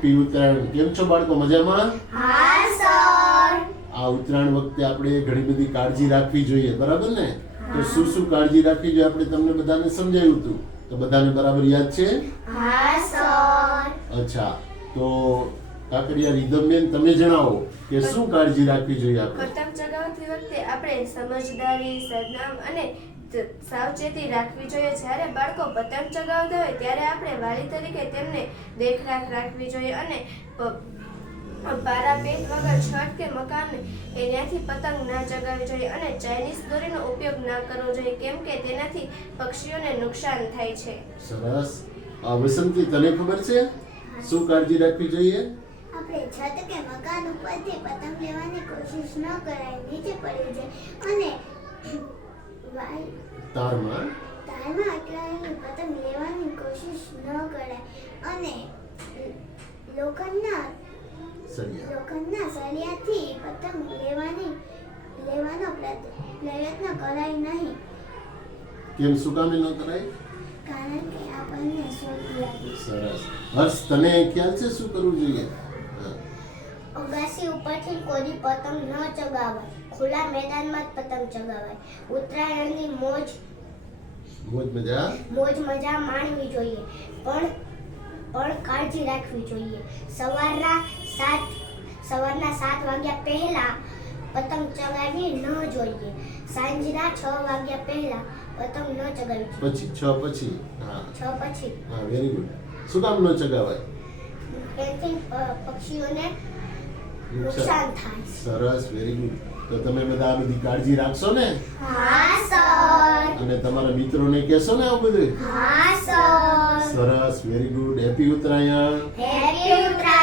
Happy Uttarayan. કેમ છો બાળકો, મજામાં? હા સર. આ ઉત્તરાયણ વખતે આપણે ઘણી બધી કાળજી રાખવી જોઈએ, બરાબર ને? તો શું શું કાળજી રાખવી જોઈએ આપણે તમને બધાને સમજાવ્યું હતું, તો બધાને બરાબર યાદ છે? હા સર. અચ્છા, તો કાકડિયા રીધમબેન તમે જણાવો કે શું કાળજી રાખવી જોઈએ આપણે? પતંગ ચગાવતી વખતે આપણે સમજદારી, સદનામ અને સાવચેતી રાખવી જોઈએ. જ્યારે બાળકો પતંગ ચગાવતા હોય ત્યારે આપણે વાલી તરીકે તેમને દેખરેખ રાખવી જોઈએ અને પારાપેટ વગર છત કે મકાન એનાથી પતંગ ના ચગાવવી જોઈએ અને ચાઇનીઝ દોરીનો ઉપયોગ ના કરવો જોઈએ, કેમ કે તેનાથી પક્ષીઓને નુકસાન થાય છે. સરસ. વસંતી, તને ખબર છે શું કાળજી રાખવી જોઈએ? આપણે છત કે મકાન ઉપરથી પતંગ લેવાની કોશિશ ન કરાય, નીચે પડી જાય અને તારમાં તારમાં અટવાયેલી પતંગ લેવાની કોશિશ ન કરાય અને લોખંડના સળિયાથી પતંગ લેવાનો પ્રયત્ન કરાય નહીં. કેમ, શું કામે ન કરાય? કારણ કે આપણને શોખ લાગે. સરસ. હર્ષ, તને ખ્યાલ છે શું કરવું જોઈએ? અગાસી ઉપરથી કોઈ પતંગ ન ચગાવાય, ખુલ્લા મેદાનમાં જ પતંગ ચગાવાય. ઉત્તરાયણની મોજ મજા માણવી જોઈએ, પણ કાળજી રાખવી જોઈએ. સવારના 7 વાગ્યા પહેલા પતંગ ચગાવવી ન જોઈએ. સાંજના 6 વાગ્યા પહેલા પતંગ ન ચગાવવી જોઈએ. પછી 6 પછી? હા, 6 પછી. હા, વેરી ગુડ. શું કામ ન ચગાવાય? તેથી પક્ષીઓને નુકસાન થાય. સરસ, વેરી ગુડ. તો તમે બધા આ બધી કાળજી રાખશો ને? હા સર. અને તમારા મિત્રોને કહેશો ને આવું બધું? હા સર. સરસ, very good. Happy Uttarayan. Happy Uttarayan.